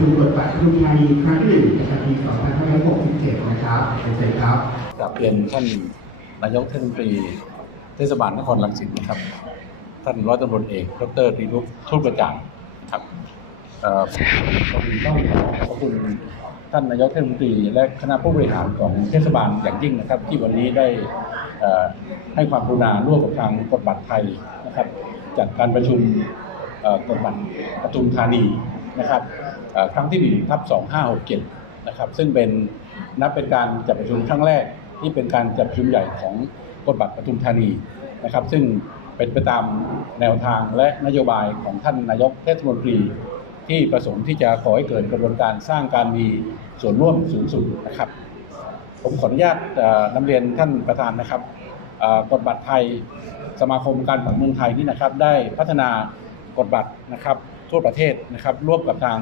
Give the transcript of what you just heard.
ชุมกฎบัตรปทุมธานีครั้งที่หนึ่งประจำปี2567 นะครับเป็นเชิญครับกลับเรียนท่านนายกเทศมนตรีเทศบาลนครรังสิตนะครับ ท่านร้อยตำรวจเอกดรตรีรุปทุกประจ่างครับเอ่อผมต้องขอบคุณท่านนายกเทศมนตรีและคณะผู้บริหารของเทศบาลอย่างยิ่งนะครับ ที่วันนี้ได้ให้ความกรุณาร่วมกับทางกฎบัตรไทยนะครับจัดการประชุมเอ่อกฎบัตรปทุมธานี นะครับครั้งที่1ทับ2567นะครับซึ่งเป็นนับเป็นการจัดประชุมครั้งแรกที่เป็นการจัดประชุมใหญ่ของกฎบัตรปทุมธานีนะครับ ซึ่งเป็นไปตามแนวทางและนโยบายของท่านนายกเทศมนตรี ที่ประสงค์ที่จะขอให้เกิดกระบวนการสร้างการมีส่วนร่วมสูงสุดนะครับ ผมขออนุญาตนำเรียนท่านประธานนะครับกฎบัตรไทย สมาคมการผังเมืองไทยนี่นะครับได้พัฒนากฎบัตรนะครับ ทั่วประเทศนะครับร่วมกับทาง